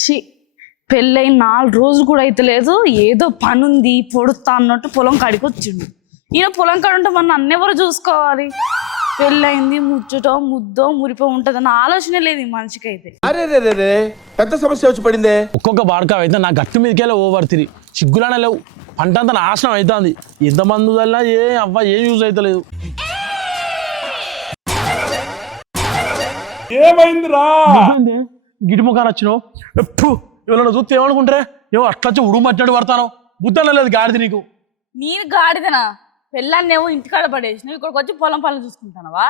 ఛీ, పెళ్ళై 4 రోజులు కూడా అయితే లేదు, ఏదో పని ఉంది పొడుస్తా అన్నట్టు పొలం కాడికి వచ్చిండు. ఈయన పొలం కాడ ఉంటే మన అన్నెవరు చూసుకోవాలి? పెళ్ళయింది, ముచ్చటో ముద్దో మురిపో ఉంటదన్న ఆలోచన లేదు ఈ మనిషికి అయితే. అరే రే రే రే పెద్ద సమస్య వచ్చి పడిందే. ఒక్కొక్క బాడకావ అయితే నా గట్టు మీదకెళ్ళి ఓవర్తిరి సిగ్గులానే లేవు. పంట అంతా నాశనం అవుతుంది. ఎంతమంది వల్ల ఏం యూజ్ అవుతలేదు. ఏమైందిరా? గిటి ముఖాన్ని వచ్చినావు ఎప్పుడు ఎవరైనా చూస్తే ఏమనుకుంటారే? ఏమో అట్లా వచ్చి ఉడుగు మట్టినట్టు పడతాను. బుద్ధన లేదు గాడిది నీకు. నేను గాడిదనా? పెళ్ళాన్ని ఏమో ఇంటికాడ పడేసి నువ్వు ఇక్కడికి వచ్చి పొలం పనులు చూసుకుంటానవా?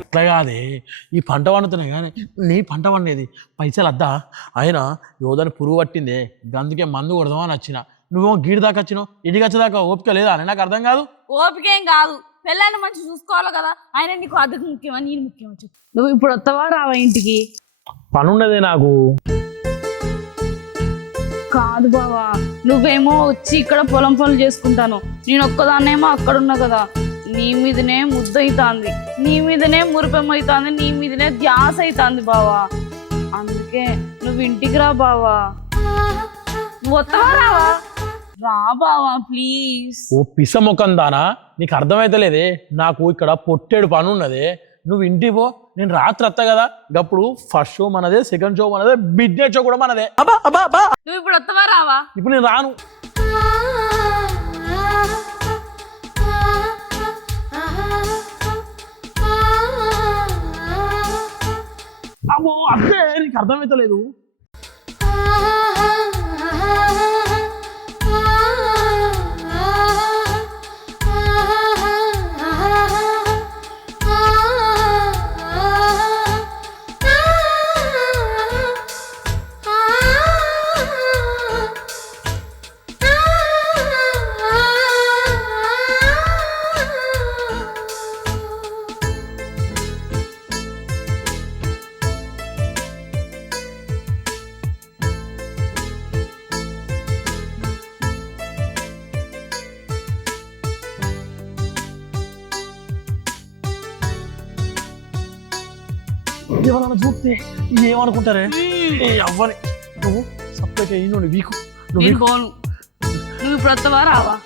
అట్లా కాదే, ఈ పంట పండుతున్నాయి కానీ నీ పంట పండేది పైసలు అద్దా. ఆయన యోదని పురుగు పట్టిందే, అందుకే మందు కొడదామని వచ్చిన. నువ్వేమో గీడి దాకా వచ్చినావు, ఇంటికి వచ్చేదాకా ఓపిక లేదా అని నాకు అర్థం కాదు. ఓపిక ఏం కాదు, పెళ్ళాన్ని మంచి చూసుకోవాలి కదా. ఆయన నీకు అద్దెకు ముఖ్యమా నేను ముఖ్యమా చెప్పు. నువ్వు ఇప్పుడు వస్తావా రావా ఇంటికి? పని ఉన్నదే నాకు. కాదు బావా, నువ్వేమో వచ్చి ఇక్కడ పొలం పనులు చేసుకుంటాను, నేను ఒక్కదాన్నేమో అక్కడ ఉన్నా కదా. నీ మీదనే ముద్ద అవుతుంది, నీ మీదనే మురిపెమ్మవుతుంది, నీ మీదనే ధ్యాస అవుతుంది బావా. అందుకే నువ్వు ఇంటికి రా బావా. నువ్వు వస్తావా రావా? రా బావా ప్లీజ్. ఓ పిస ముఖం దానా, నీకు అర్థమైతలేదే. నాకు ఇక్కడ పొట్టేడు పని ఉన్నదే. నువ్వు ఇంటికి పో, నేను రాత్రి వస్తా కదా. అప్పుడు ఫస్ట్ షో మనదే, సెకండ్ షో మనదే, మిడ్ నైట్ షో కూడా మనదే. నువ్వు ఇప్పుడు వస్తావా రావా? ఇప్పుడు నేను రాను. అమ్మో అదే నీకు అర్థమైతలేదు. ఎవరన్నా చూస్తే ఏమనుకుంటారే? అవ్వని నువ్వు సపరేట్ అయ్యి నువ్వు వీకు. నేను పోను, నువ్వు ఇప్పుడు వస్తావా రావా?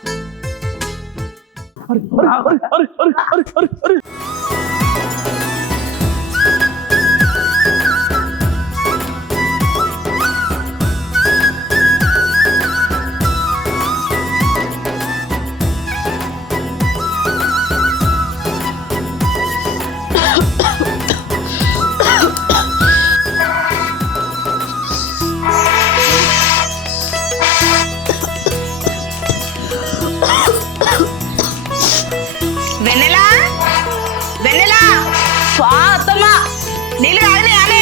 నీళ్ళు కాగనే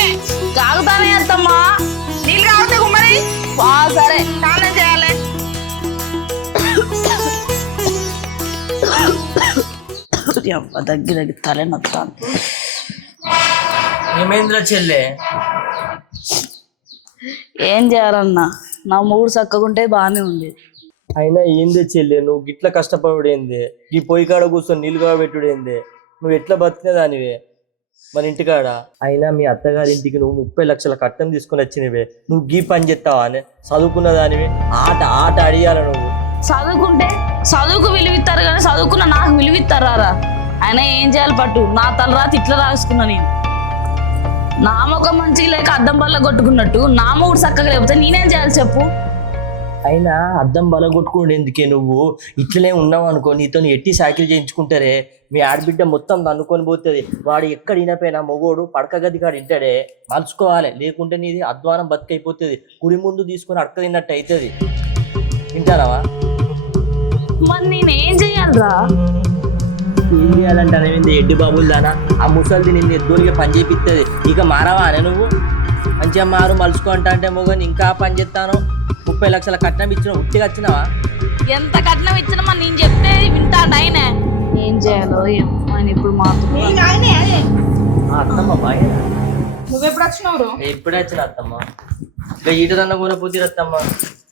కాగుతానే అత్తమ్మా. నీళ్ళు కాగుతాయి కుమ్మరి. సరే స్నానం చేయాలి. దగ్గర తలే నొత్తాను. ఏమైందిరా చెల్లె? ఏం చేయాలన్నా, నా మూడు చక్కగుంటే బాగానే ఉంది. అయినా ఏందే చెల్లె, నువ్వు గిట్ల కష్టపడుడేంది? ఈ పొయ్యి కాడ కూర్చొని నీళ్ళు కాబెట్టుడేంది? నువ్వు ఎట్లా బతికినదానివే మన ఇంటికాడ? అయినా మీ అత్తగారి ఇంటికి నువ్వు 30 లక్షల కట్టం తీసుకుని వచ్చినవే, నువ్వు గీ పని చేస్తావా అని? చదువుకున్న దానివి ఆట ఆట అడియాల. నువ్వు చదువుకుంటే చదువుకు విలువిస్తారు కానీ చదువుకున్న నాకు విలువిస్తారా? అయినా ఏం చేయాలి పట్టు, నా తలరాతి ఇట్లా రాసుకున్నా నేను. నా ముఖం మంచి లేక అద్దం వల్ల కొట్టుకున్నట్టు నా మూడు చక్కగా లేకపోతే నేనేం చేయాలి చెప్పు? అయినా అద్దం బలగొట్టుకుంటే ఎందుకే? నువ్వు ఇట్లనే ఉన్నావు అనుకో, నీతో ఎట్టి సైకిల్ చేయించుకుంటారే. మీ ఆడబిడ్డ మొత్తం అనుకొని పోతుంది. వాడు ఎక్కడ వినపోయినా మొగోడు పడక గది కాడు ఇంటాడే. మలుచుకోవాలి, లేకుంటే నీది అధ్వానం బతికైపోతుంది. కుడి ముందు తీసుకొని అడక తిన్నట్టు అవుతుంది. వింటారావా? మరి నేనేం చెయ్యాలరా? ఏం చేయాలంటే అనేది ఎడ్డి బాబులు దానా, ఆ ముసలిది నిన్ను ఎద్దునిగా పని చేపిస్తుంది. ఇక మారవా అనే నువ్వు? మంచిగా మారు మలుచుకో అంటే మొగని ఇంకా పని చేస్తాను. 30 లక్షల కట్నం ఇచ్చిన ఉట్టిగా వచ్చినావా? ఎంత కట్నం ఇచ్చినా మరి నేను చెప్తే వింటాడు ఆయన. ఏం చేయాలో ఏమో ఆయన ఇప్పుడు మాత్రం. అత్తమ్మ బాయ్. నువ్వెప్పుడు వచ్చినావు? ఎప్పుడే వచ్చిన అత్తమ్మ. ఇక ఈటదన్న కూడా పోతీరు అత్తమ్మ.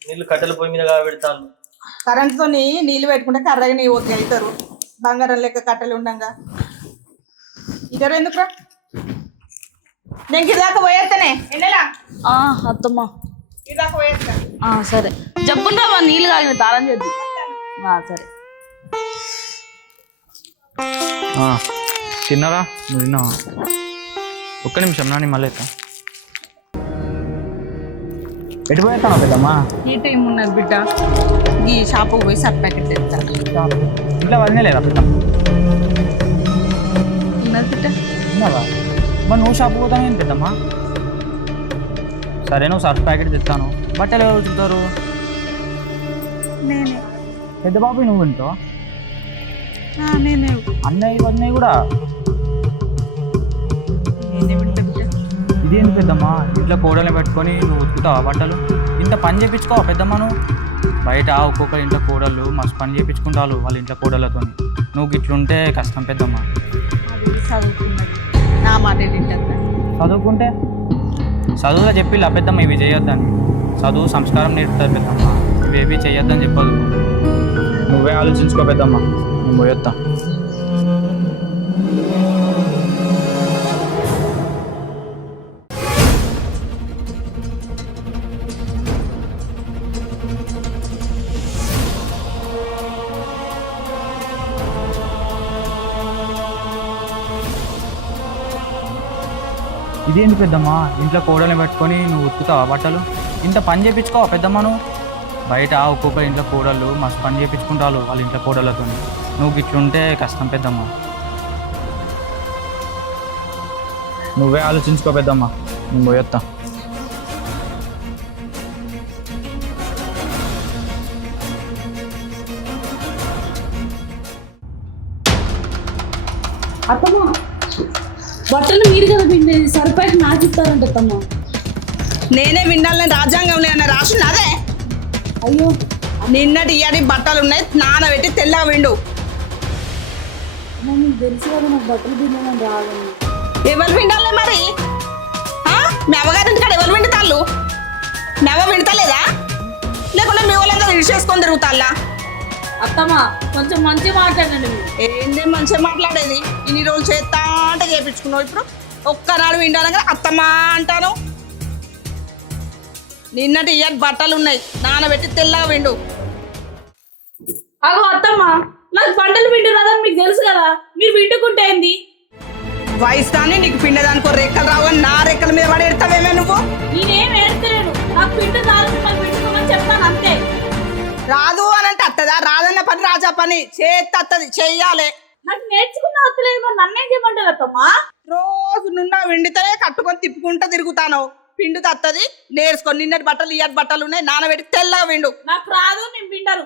నీళ్ళు కట్టెల పొయ్యి మీద పెడతాను. కరెంటుతో నీళ్ళు పెట్టుకుంటే కర్రగా నీ ఓకే అవుతారు. బంగారం లెక్క కట్టెలు ఉండంగా ఇద్దరు ఎందుకురా? నేను గిదాకా పోయేస్తానే. అత్తమ్మ ఇదాకా పోయేస్తా. సరే జబ్బుంటా నీళ్ళు కాగిన తాళం చేద్దు సరే. తిన్నారా? నువ్వు తిన్నావా? ఒక్క నిమిషం నాని మళ్ళీ ఎత్తా. ఎటు పోయేస్తాను పెద్దమ్మా? ఈ టైం ఉన్నది బిడ్డ, ఈ షాపుకి పోయి సర్ఫ్ ప్యాకెట్ తెస్తాను. ఇంట్లో వదిలే లేదా పెద్దమ్మ? ఉన్నది బిడ్డ. ఉన్నావా? మరి నువ్వు షాప్ పోతాను ఏంటి పెద్దమ్మా? సరే నువ్వు సర్ఫ్ ప్యాకెట్ తెస్తాను. బట్టలు ఎవరు ఉతుకుతారు? నేనే. పెద్ద బాబు నువ్వు తింటావు? నేనే అన్నయ్య వదినయ్య కూడా? నేనే బిడ్డ బిడ్డ. ఇదేంటి పెద్దమ్మా, ఇంట్లో కోడల్ని పెట్టుకొని నువ్వు ఉతుకుతావా బట్టలు? ఇంత పని చేయించుకోవా పెద్దమ్మ నువ్వు? బయట ఒక్కొక్క ఇంట్లో కోడళ్ళు మస్తు పని చేయించుకుంటారు వాళ్ళ ఇంట్లో కోడళ్ళతో. నువ్వు ఇట్లుంటే కష్టం పెద్దమ్మ. అది చదువుకున్నది, నా మాట వింటుందా? చదువుకుంటే చదువులో చెప్పిల్లా పెద్దమ్మ ఇవి చేయొద్దని? చదువు సంస్కారం నేర్పుతుంది పెద్దమ్మ, ఇవేవి చేయొద్దని చెప్పదు. నువ్వే ఆలోచించుకో పెద్దమ్మ, నేను పోయొద్దా. ఇదేంటి పెద్దమ్మా, ఇంట్లో కోడల్ని పెట్టుకొని నువ్వు ఉతుకుతావా బట్టలు? ఇంత పని చేయించుకోవా పెద్దమ్మ నువ్వు? బయట ఒక్కొక్క ఇంట్లో కోడళ్ళు మస్తు పని చేయించుకుంటారు వాళ్ళ ఇంట్లో కోడళ్ళతో. నువ్వు ఇట్లుంటే కష్టం పెద్దమ్మ. నువ్వే ఆలోచించుకో పెద్దమ్మ, నేను పోయొత్తా. అత్తమ్మ బట్టలు మీరు కదా పిండేది, సరిపోయి నాకు ఇస్తారంట అత్తమ్మ. నేనే వినాలని రాజ్యాంగంలో అన్న రాసింది అదే. అయ్యో నిన్నటి ఇయ్యడి బట్టలు ఉన్నాయి, నానబెట్టి తెల్లగా విండు. మీకు తెలుసు కదా నాకు బట్టలు పిండమని రాదని. ఎవరు విండాలే మరి? మీ అమ్మగారింటి కాడ ఎవరు విండుతాళ్ళు? మీ అమ్మ వింటలేదా? లేకుంటే మీ వాళ్ళంతా విడిచేసుకొని తిరుగుతాళ్ళా? అత్తమ్మ కొంచెం మంచి మాట్లాడండి మీరు. ఏంటి మంచిగా మాట్లాడేది? ఇన్ని రోజులు చేస్తా అంటే చేయించుకున్నావు, ఇప్పుడు ఒక్కనాడు వింటాను అత్తమ్మా అంటాను. నిన్నటి ఇయ్యటి బట్టలు ఉన్నాయి, నానబెట్టి తెల్లగా విండు. అగో అత్తమ్మ నాకు బట్టలు పిండు రాదని మీకు తెలుసు కదా, మీరు పిండుకుంటే ఏంది? వయసు కానీ నీకు పిండదానికో రెక్కలు రావు, నా రెక్కల మీద పడి ఎడతావేమే నువ్వు? నేనేం ఏడ్తలేను, నాకు పిండు కాదు పిండుకోమని చెప్తాను అంతే. రాదు అని అంటే అత్తదా? రాదన్న పని రాజా పని, చేతి అత్తది చెయ్యాలి. నాకు నేర్చుకున్న వస్తలేదు, మరి నన్నేం చేయమంటారు అత్తమ్మా? రోజు నున్న విండితే కట్టుకొని తిప్పుకుంటా తిరుగుతాను. పిండు తత్తది నేర్చుకొని. నిన్నటి బట్టలు ఇయ్యటి బట్టలు ఉన్నాయి, నానబెట్టి తెల్లగా విండు. నాకు రాదు, నేను పిండరు.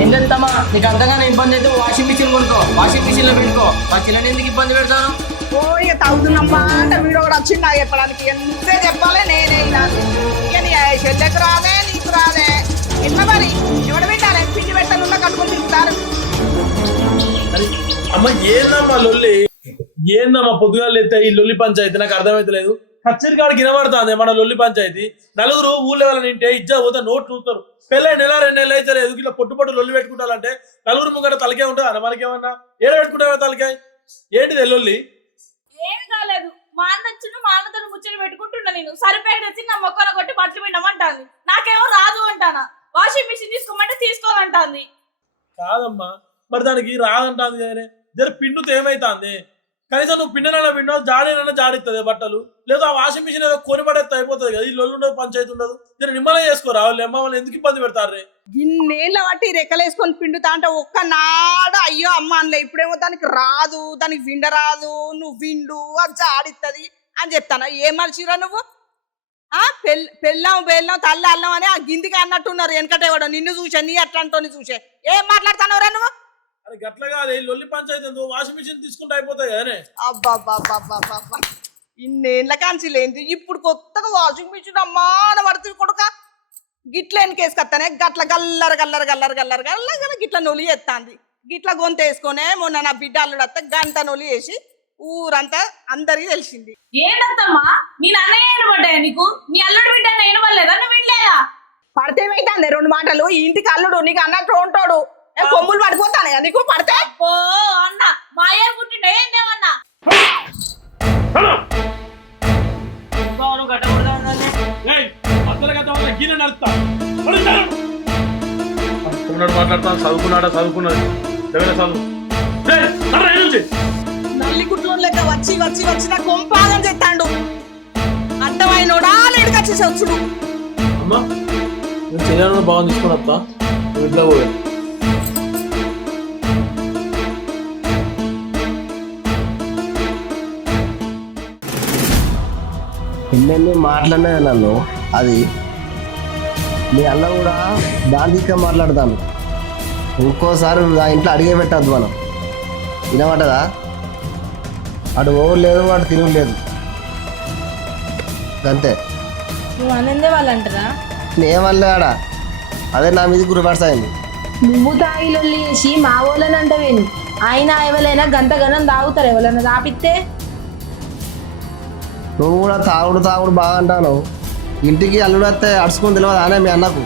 ఏంటమ్మా నీకు అంతగానే ఇబ్బంది అయితే వాషింగ్ మిషన్ కొనుక్కో, వాషింగ్ మిషన్ లో పెట్టుకో. మా చిన్న ఎందుకు ఇబ్బంది పెడతాను? ఓ ఇక తాగుతున్నమ్మా అంటే వీడు కూడా వచ్చింది నాకు చెప్పడానికి. ఎంతే చెప్పాలి నేనే ఇలాను. ఇక నీ చెల్లెకు రాదే, నీకు రాదే. ఎట్లా మరి ఎవడు పెట్టాలి? పిండి పెట్టాలి కట్టుకొని తిరుగుతారు. అమ్మ ఏందమ్మా లొల్లి? ఏందమ్మా పొద్దుగాలు ఎత్తే ఈ లొల్లి పంచాయతీ? నాకు అర్థమైతలేదు. కచ్చేరి కాడికి వినబడుతుంది మన లొల్లి పంచాయతీ. నలుగురు ఊళ్ళో వాళ్ళ నింటే ఇజ్జా పోతే నోట్లు చూస్తారు. పెళ్ళై నెల 2 నెలలు అయితే లేదు, ఇట్లా పొట్టు లొల్లి పెట్టుకుంటారంటే నలుగురు ముంగట తలకే ఉంటుంది. మనకేమన్నా ఏడ పెట్టుకుంటావా తలకాయ? ఏంటిది లొల్లి? ఏమి కాలేదు, మా అన్న వచ్చిన మా అన్నతో ముచ్చట పెట్టుకుంటున్నా. నేను సరిపోయి తెచ్చి నా మొక్కలు కొట్టి బట్టలు పిండమంటాను. నాకేమో రాదు అంటానా. వాషింగ్ మిషన్ తీసుకోమంటే తీసుకోవాలంటాంది. కాదమ్మా, మరి దానికి రాదంటాంది కానీ జర పిండుతో ఏమైతుంది? కనీసం నువ్వు పిండినైనా పిండవు, జాడైనా జాడిస్తుంది బట్టలు. లేదా ఆ వాషింగ్ మిషన్ ఏదో కొని పడేస్తే అయిపోతుంది కదా. ఈ లొల్లు ఉండదు, పంచాయతీ ఉండదు. దీన్ని నిమ్మలే చేసుకోరా వాళ్ళు. అమ్మ వాళ్ళు ఎందుకు ఇబ్బంది పెడతారు? ఇన్నేళ్ళ బట్టి రెక్కలేసుకొని పిండుతా అంటే ఒక్కనాడు అయ్యో అమ్మ అనలే. ఇప్పుడేమో దానికి రాదు, దానికి విండ రాదు, నువ్వు విండు అది జాడిస్తుంది అని చెప్తాను. ఏం మనిషిరా నువ్వు? పెళ్ళాం బెల్లం తల్లి అల్లం అని ఆ గిందికి అన్నట్టున్నారు. వెనకటే కూడా నిన్ను చూసే, నీ అట్లాంటి చూసే ఏం మాట్లాడుతున్నావురా నువ్వు? అరే గట్ల కాదు, ఈ లొల్లి పంచాయతీ వాషింగ్ మిషన్ తీసుకుంటే అయిపోతాయి కదా. అబ్బాబ్బాబ్బాబ్బా ఇన్నేళ్ళ కాంచి లేంది, ఇప్పుడు కొత్తగా వాషింగ్ మిషన్ అమ్మా అని పడుతుంది కొడుక. గిట్ల వెనకేసుకొస్తానే గట్ల గల్లర గల్లర గల్లర గల్లర గల్లర గిట్ల నొలి ఎత్తాంది. గిట్ల గొంత వేసుకొనే మొన్న నా బిడ్డ అల్లుడు వస్తే గంట నొలి వేసి ఊరంతా అందరికి తెలిసింది. ఏంటమ్మా మీ నాన్నయ్య పడ్డాయా నీకు? నీ అల్లుడు బిడ్డ నేను పడలేదా? నువ్వు వినలేదా? పడితే ఏమైతుంది? 2 మాటలు. ఈ ఇంటికి అల్లుడు, నీకు అన్నట్టు ఉంటాడు. కొమ్ములు పడిపోతాను కదా నీకు పడితే. ఓ అన్న మాయ పుట్టిండే ఏందేమన్నా నువ్వు గట్టబడతావు మాట్లాడతాను చదువుకున్నాడా చదువుకున్నది చదువు నల్లి గుట్లో లెక్క వచ్చి వచ్చి వచ్చి నా కొంపాగం చెప్తాడు అడ్డమైనోడా లేడుకొచ్చి వచ్చుడు అమ్మా నేను చెల్లెలను బాగా తీసుకుని వస్తా నువ్వు ఇంట్లో పోయి ఎన్నెన్ని మాట్లాడినా నన్ను అది మీ అన్న కూడా దానికి మాట్లాడతాను ఇంకోసారి ఆ ఇంట్లో అడిగే పెట్టద్దు మనం వినమంటదా అటు ఓవర్ లేదు అటు తినలేదు అంతే నువ్వు అనందే వాళ్ళు అంటారా నేమల్లే ఆడ అదే నా మీద రివర్స్ అయింది నువ్వు తాగిలొల్లి చేసి మా వాళ్ళని అంటవేను ఆయన ఎవరైనా గంట గణం తాగుతారు ఎవరైనా తాపిస్తే నువ్వు కూడా తాగుడు తాగుడు బాగా అంటాను ఇంటికి అల్లుడు వస్తే అడుచుకుని తెలియదు అనే మీ అన్నకు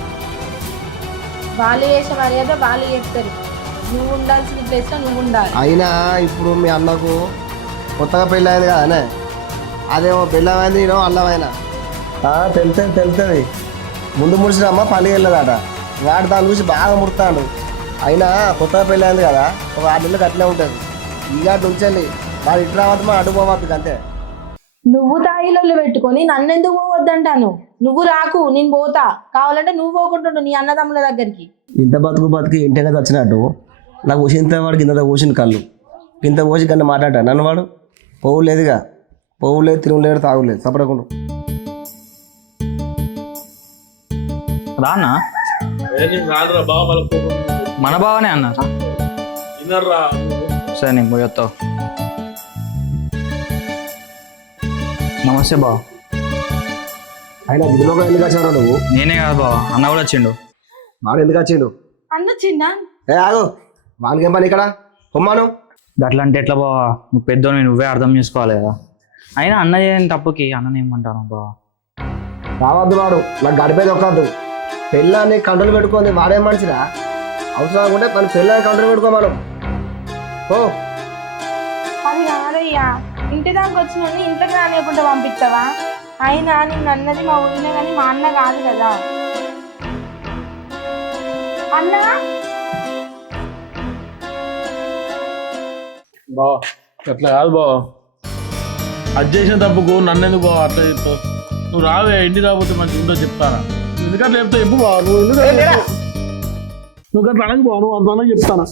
వాళ్ళు చేసే మర్యాద వాళ్ళు చేస్తారు నువ్వు ఉండాల్సిన ప్లేస్లో నువ్వు ఉండాలి అయినా ఇప్పుడు మీ అన్నకు కొత్తగా పెళ్ళి అయింది కదనే అదేమో పెళ్ళమైంది నేను అల్లమైనా తెలుస్తుంది ముందు ముడిచినమ్మ పండుగ వెళ్ళదట వాడు దాని చూసి బాగా ముడతాడు అయినా కొత్తగా పెళ్ళి అయింది కదా ఒక 6 నెలలకు అట్లే ఉంటుంది ఇక ఉంచండి వాడు ఇటు రావద్దు మా అడ్డు పోవద్దు అంతే నువ్వు తాగిలొల్లి పెట్టుకొని నన్నెందుకు పోవద్దంటాను నువ్వు రాకు నేను పోతా కావాలంటే నువ్వు పోకుంటుండు నీ అన్నదమ్ముల దగ్గరికి ఇంత బతుకు ఇంటిగా వచ్చినట్టు నాకు ఊసింత వాడికి ఇంత ఊసిన కళ్ళు ఇంత ఊసి కన్నా మాట్లాడా నన్ను వాడు పోవులేదుగా పోవులేదు తిరుగులేదు తాగులేదు సపడకుండా రానా రాదురా బాగా మన బావనే అన్నారా వినర్రా సరే నేను పోయొత్తావు నమస్తే బావ ఆయన గిరిలోకి ఎందుకు వచ్చావు నువ్వు నేనే కాదు బావ అన్న కూడా వచ్చిండు వాడు ఎందుకు వచ్చిండు అన్న చిన్న ఏ ఆగు వానికి ఏం పని ఇక్కడ పొమ్మాను అట్లా అంటే ఎట్లా బావా నువ్వు పెద్దోని నువ్వే అర్థం చేసుకోవాలి కదా అయినా అన్న చేయని తప్పుకి అన్నని ఏమంటాను బావా రావద్దు వాడు నాకు గడిపేది ఒక్కద్దు పెళ్ళాన్ని కంట్రోల్ పెట్టుకుంది వాడేం మనిషిరా అవసరం అనుకుంటే మన పెళ్ళాన్ని కంట్రోల్ పెట్టుకోమను ఓ అది కాదయ్యా ఇంటి దాకా వచ్చిన ఇంట్లోకి రానియకుండా పంపిస్తావా అయినా నిన్ను అన్నది మా ఊరినే కానీ మా అన్న కాదు కదా అన్న బావా అట్లా కాదు బావా అది చేసిన తప్పుకు నన్నెందుకు బావా అట్లా చెప్తావు నువ్వు రావే ఇంటి రాకపోతే మంచిగా ఉందో చెప్తానా ఎందుకంటే చెప్తావు ఎప్పుడు బావా నువ్వు ఎందుకంటే నువ్వు అట్లా అనకు బావా నువ్వు అట్లా చెప్తానా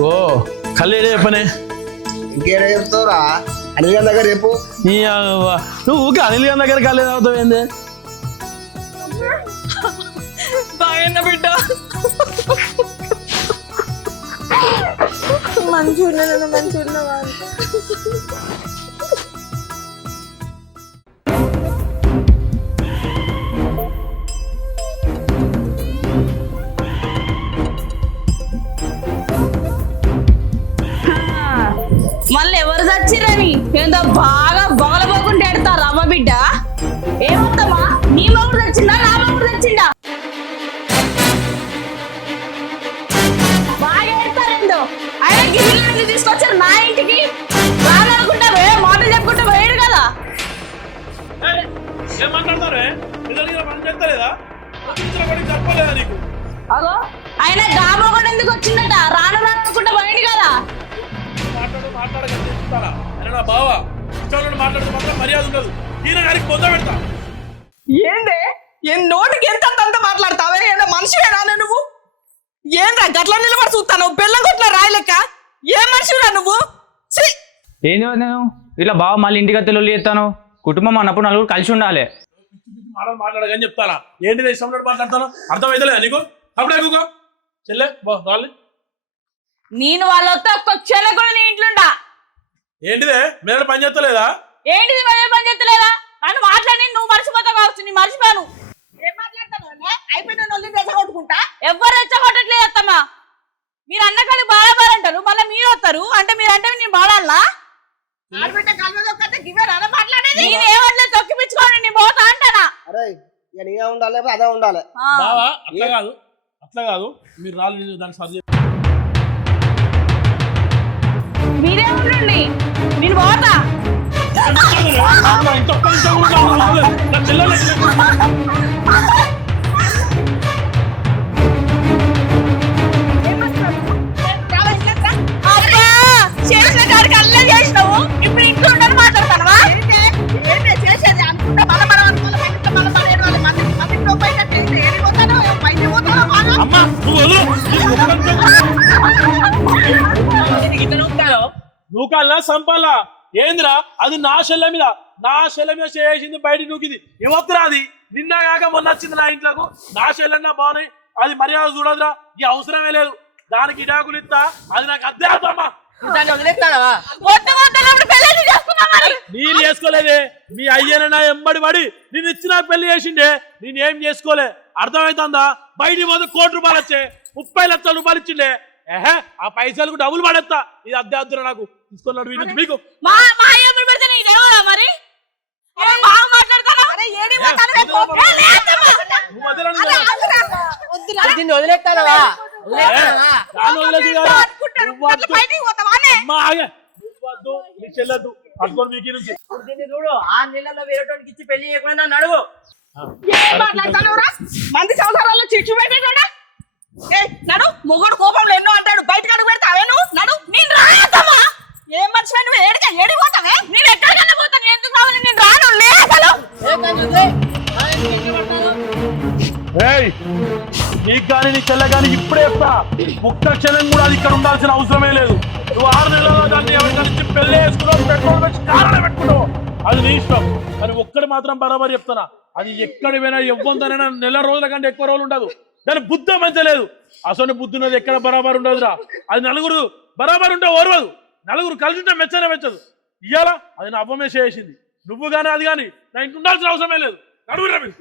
ఓ కళ్ళేడే చెప్పనే ఇంకేడా చెప్తావురా అనిల్ గారి దగ్గర చెప్పు నీ నువ్వు ఊకే అనిల్ గారి దగ్గర కళ్ళే తాగుతావు ఏంది బాగా బిడ్డ మంచిగా మంచిగా మళ్ళీ ఎవరు చచ్చిరని ఏందో బాగా బొగలబోకుంటే ఎడతారు అమ్మ బిడ్డ ఏమవుతామా నీ మొగుడు తెచ్చిందా నా మొగుడు తెచ్చిందా బాగా ఎడతారేందో ఆయన గిన్నెలు తీసుకొచ్చారు నా ఇంటికి రానుకుంటా మాట చెప్పుకుంటూ పోయాడు కదా ఏం మాట్లాడతారే పని చేస్తలేదా చెప్పలేదా నీకు అగో ఆయన గాబో కూడా ఎందుకు వచ్చిందట రానుకుంటా పోయాడు కదా మాట్లాడగలిగి చెప్తారా అరే నా బావ ఇష్టం మాట్లాడితే మాత్రం మర్యాద ఉండదు ఈయన గారికి పొంద పెడతా ఏందే నోటికి ఎంత అంత మాట్లాడతావే ఏదో మనిషివేనా నువ్వు ఏంద్రా గట్ల నిలబడి చూస్తాను బెల్లం కొట్టిన రాయలెక్క ఏం మనిషిరా నువ్వు ఏంది నేను ఇట్లా బావ మళ్ళీ ఇంటికి తెలియదు చేస్తాను కుటుంబం అన్నప్పుడు నలుగురు కలిసి ఉండాలి మాట్లాడగాని చెప్తానా ఏంటి ఇష్టం మాట్లాడతాను అర్థమైతలేదా నీకు అప్పుడే చెల్లె బా రాలి నేను వాళ్ళతో ఒక్క క్షణం కూడా నీ ఇంట్లోండా ఏంటిదే మీరు పని చేస్తలేదా ఏంటిది పని చేస్తలేదా నన్ను మాట్లాడి నువ్వు మర్చిపోతావు కావచ్చు నీ మర్చిపోను ఏం మాట్లాడతాను అయిపోయిన నొల్లి రెచ్చగొట్టుకుంటా ఎవరు రెచ్చగొట్టట్లేదు అత్తమ్మా మీరు అన్నకాడికి బాగా బాగాలంటారు మళ్ళీ మీరు వస్తారు అంటే మీరంటే నేను బాడాలా ఆడబిడ్డ కలవదొక్కతే గివేరా మాట్లాడేది నేనేమట్లే తొక్కిపించుకోండి నీ పోతా అంటానా అరే ఇక నేనే ఉండాలి లేకపోతే అదే ఉండాలి. బావా అట్లా కాదు మీరు రాలేదు దాన్ని సర్ది మీరే ఉండండి నేను పోతా అబ్బా చేసిన కాడికి అల్లే చేసినావు ఇప్పుడు ఇంట్లో ఉండని మాట్లాడతానవా ఏంటి చేసేది అనుకుంటా మనం అనుకోవాలి మనం పడేది వాళ్ళు మంది పోయినట్టు ఏడిపోతానో పైన పోతానో బాగా అమ్మా నువ్వు నూకాలనా సంపాలా ఏందిరా అది నా షెల్ల మీద చేసింది బయట నూకింది ఏమొద్దురా అది నిన్న కాక మొన్న వచ్చింది నా ఇంట్లోకు నా షెల్లన్నా బాగున్నాయి అది మర్యాద చూడదురా ఈ అవసరమే లేదు దానికి ఇడాకులు ఇస్తా అది నాకు అద్దె అవుతామా నేను చేసుకోలేదే మీ అయ్యన ఎంబడి పడి నేను ఇచ్చిన పెళ్లి చేసిండే నేనేం చేసుకోలే అర్థమవుతుందా బయటికి పోతే ₹1,00,00,000 వచ్చే 30 లక్షల రూపాయలు ఇచ్చిండే ఏహే ఆ పైసలకు డబ్బులు పడేస్తా ఇది అద్దె అద్దురా నాకు తీసుకున్నాడు వీళ్ళు మీకు మా అయ్యమ్మడి పెడితే నీకు తెలవదా మరి బాగా మాట్లాడతారా నువ్వు మధ్యలో దీన్ని వదిలేస్తానవా చెల్లద్దు పట్టుకొని మీకు నుంచి దీన్ని చూడు 6 నెలల్లో వేరేటోనికి ఇచ్చి పెళ్లి చేయకుండా నన్ను అడుగు. ఏం మాట్లాడతానురా మంది సంసారాల్లో చిచ్చు పెట్టేటోడా నడు మొగడు కోపంలో ఎన్నో అంటాడు బయటకు అడుగు పెడతావే నువ్వు నడు నేను రాయద్దమ్మా ఏం మనిషి నువ్వు ఏడిపోతావే నేను ఎక్కడికైనా పోతాను ఎందుకు రావాలి నేను రాను లే అసలు నీకు కానీ నీ చెల్ల కానీ ఇప్పుడే చెప్తా ఒక్క క్షణం కూడా అది ఇక్కడ ఉండాల్సిన అవసరమే లేదు నువ్వు 6 నెలల్లో దాన్ని ఎవరికీ పెళ్లి వేసుకున్నావు పెట్రోల్ వచ్చి కారణం పెట్టుకున్నావు అది నీ ఇష్టం కానీ ఒక్కడి మాత్రం బరాబర్ చెప్తున్నా అది ఎక్కడి పోయినా ఎవ్వంతనైనా నెల రోజుల కంటే ఎక్కువ రోజులు ఉండదు దాని బుద్ధి మంచి లేదు అసలు బుద్ధి ఉన్నది ఎక్కడ బరాబర్ ఉండదురా అది నలుగురు బరాబర్ ఉంటే ఓర్వదు నలుగురు కలిసి ఉంటే మెచ్చనే మెచ్చదు ఇయ్యాలా అది నా అవ్వమే చేసింది నువ్వు కానీ అది కానీ నా ఇంటి ఉండాల్సిన అవసరమే లేదు నడుగురా మీరు